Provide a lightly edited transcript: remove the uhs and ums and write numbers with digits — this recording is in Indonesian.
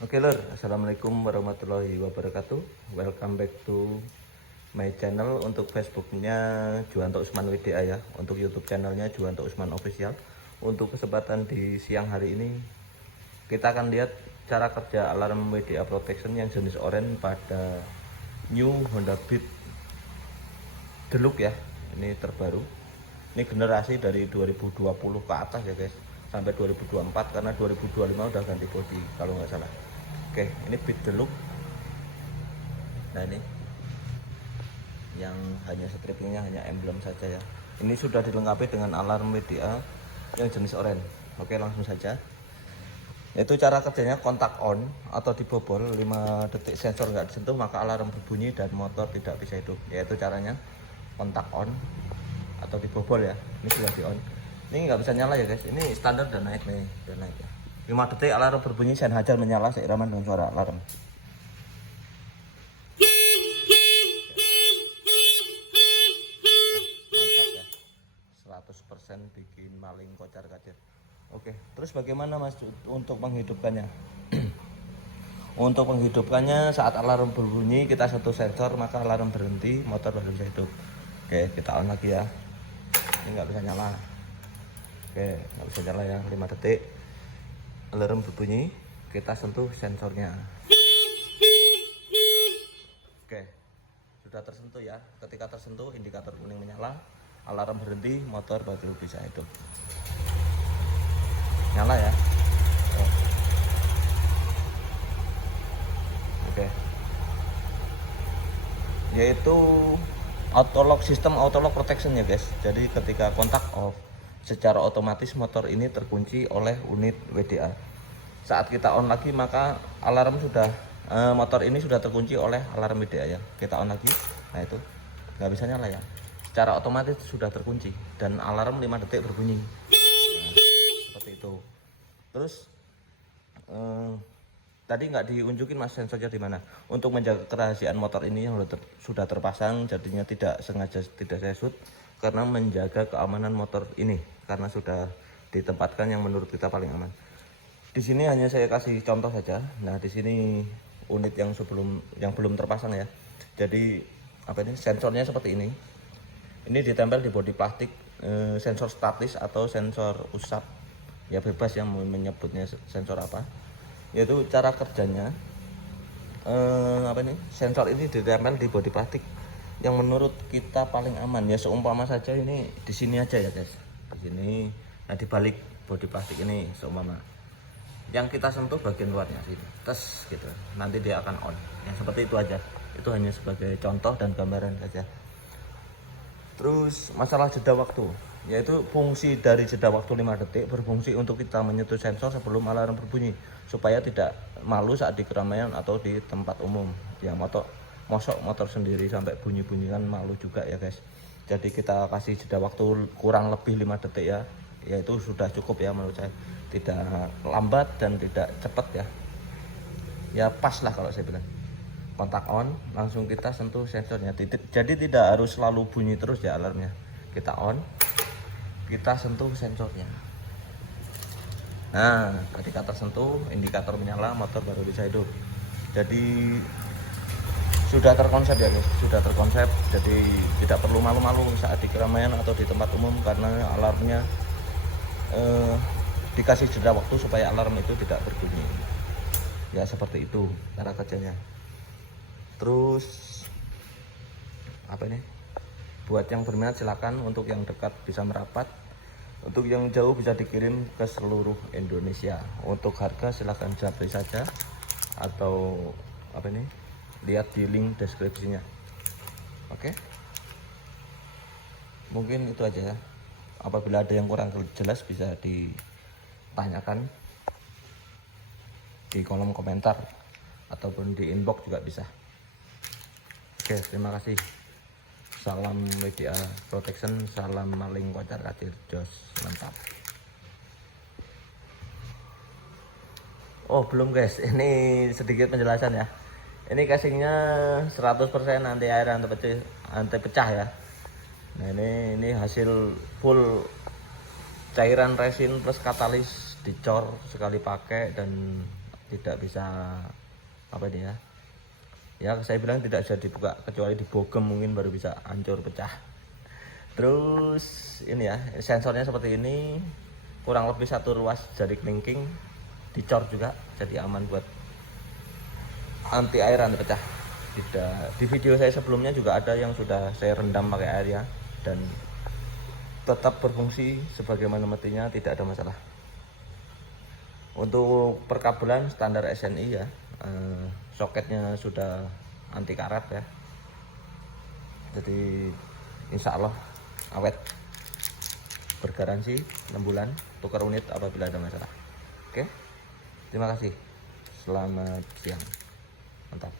Oke lor, assalamualaikum warahmatullahi wabarakatuh. Welcome back to my channel. Untuk Facebooknya Juwanto Usman WDA ya. Untuk YouTube channelnya Juwanto Usman Official. Untuk kesempatan di siang hari ini kita akan lihat cara kerja alarm WDA protection yang jenis oranye pada new Honda Beat Deluxe ya. Ini terbaru. Ini generasi dari 2020 ke atas ya guys, sampai 2024, karena 2025 udah ganti bodi kalau nggak salah. Oke, ini Beat Deluxe. Nah ini yang hanya strippingnya hanya emblem saja ya. Ini sudah dilengkapi dengan alarm WDA yang jenis oranye. Oke, langsung saja. Itu cara kerjanya: kontak on atau dibobol 5 detik, sensor nggak disentuh maka alarm berbunyi dan motor tidak bisa hidup. Yaitu caranya kontak on atau dibobol ya. Ini sudah di on. Ini nggak bisa nyala ya guys. Ini standar dan naik nih, dan naik ya. 5 detik alarm berbunyi, sen hajar menyala seiraman dengan suara alarm. Mantap ya. 100% bikin maling kocar-kacir. Oke, terus bagaimana Mas untuk menghidupkannya? Untuk menghidupkannya, saat alarm berbunyi kita sentuh sensor maka alarm berhenti, motor baru bisa hidup. Oke, kita on lagi ya. Ini nggak bisa nyala. Oke, nggak bisa nyala ya. 5 detik alarm berbunyi, kita sentuh sensornya. Oke, sudah tersentuh ya. Ketika tersentuh indikator kuning menyala, alarm berhenti, motor baru bisa hidup. Nyala ya. Oke, yaitu sistem auto lock protection ya guys. Jadi ketika kontak off, secara otomatis motor ini terkunci oleh unit WDA. Saat kita on lagi maka alarm motor ini sudah terkunci oleh alarm WDA ya. Kita on lagi, nah itu nggak bisa nyala ya. Secara otomatis sudah terkunci dan alarm 5 detik berbunyi. Nah, seperti itu. Terus tadi nggak diunjukin Mas sensornya di mana. Untuk menjaga kerahasiaan motor ini yang sudah terpasang, jadinya tidak sengaja tidak saya shoot karena menjaga keamanan motor ini, karena sudah ditempatkan yang menurut kita paling aman. Di sini hanya saya kasih contoh saja. Nah, di sini unit yang belum terpasang ya. Jadi sensornya seperti ini. Ini ditempel di bodi plastik, sensor statis atau sensor usap. Ya bebas yang menyebutnya sensor apa. Yaitu cara kerjanya sensor ini ditempel di bodi plastik yang menurut kita paling aman ya. Seumpama saja ini di sini aja ya guys, di sini. Nah, di balik bodi plastik ini seumpama yang kita sentuh bagian luarnya sini, tes gitu, nanti dia akan on ya. Seperti itu aja. Itu hanya sebagai contoh dan gambaran saja. Terus masalah jeda waktu, yaitu fungsi dari jeda waktu 5 detik berfungsi untuk kita menyentuh sensor sebelum alarm berbunyi, supaya tidak malu saat di keramaian atau di tempat umum ya. Mosok motor sendiri sampai bunyi-bunyi kan malu juga ya guys. Jadi kita kasih jeda waktu kurang lebih 5 detik ya, yaitu sudah cukup ya menurut saya. Tidak lambat dan tidak cepat ya pas lah kalau saya bilang. Kontak on, langsung kita sentuh sensornya. Jadi tidak harus selalu bunyi terus ya alarmnya. Kita on, kita sentuh sensornya. Nah, ketika tersentuh indikator menyala, motor baru bisa hidup. Jadi sudah terkonsep ya guys, sudah terkonsep. Jadi tidak perlu malu-malu saat di keramaian atau di tempat umum, karena alarmnya dikasih jeda waktu supaya alarm itu tidak berbunyi ya. Seperti itu cara kerjanya. Terus buat yang berminat silakan, untuk yang dekat bisa merapat, untuk yang jauh bisa dikirim ke seluruh Indonesia. Untuk harga silakan japri saja atau lihat di link deskripsinya. Oke, mungkin itu aja ya. Apabila ada yang kurang jelas bisa ditanyakan di kolom komentar ataupun di inbox juga bisa. Oke, terima kasih. Salam WDA protection, salam maling kocar kacir, jos, mantap. Oh belum guys, ini sedikit penjelasan ya. Ini casingnya 100% anti air, anti pecah ya. Nah, ini hasil full cairan resin plus katalis dicor sekali pakai, dan tidak bisa apa ini ya saya bilang tidak bisa dibuka kecuali dibogem mungkin baru bisa hancur pecah. Terus ini ya sensornya seperti ini, kurang lebih 1 ruas jari kelingking dicor juga, jadi aman buat anti air anti pecah. Tidak, di video saya sebelumnya juga ada yang sudah saya rendam pakai air ya, dan tetap berfungsi sebagaimana mestinya, tidak ada masalah. Untuk perkabelan standar SNI ya, soketnya sudah anti karat ya, jadi insya Allah awet, bergaransi 6 bulan, tukar unit apabila ada masalah. Oke, terima kasih, selamat siang, mantap.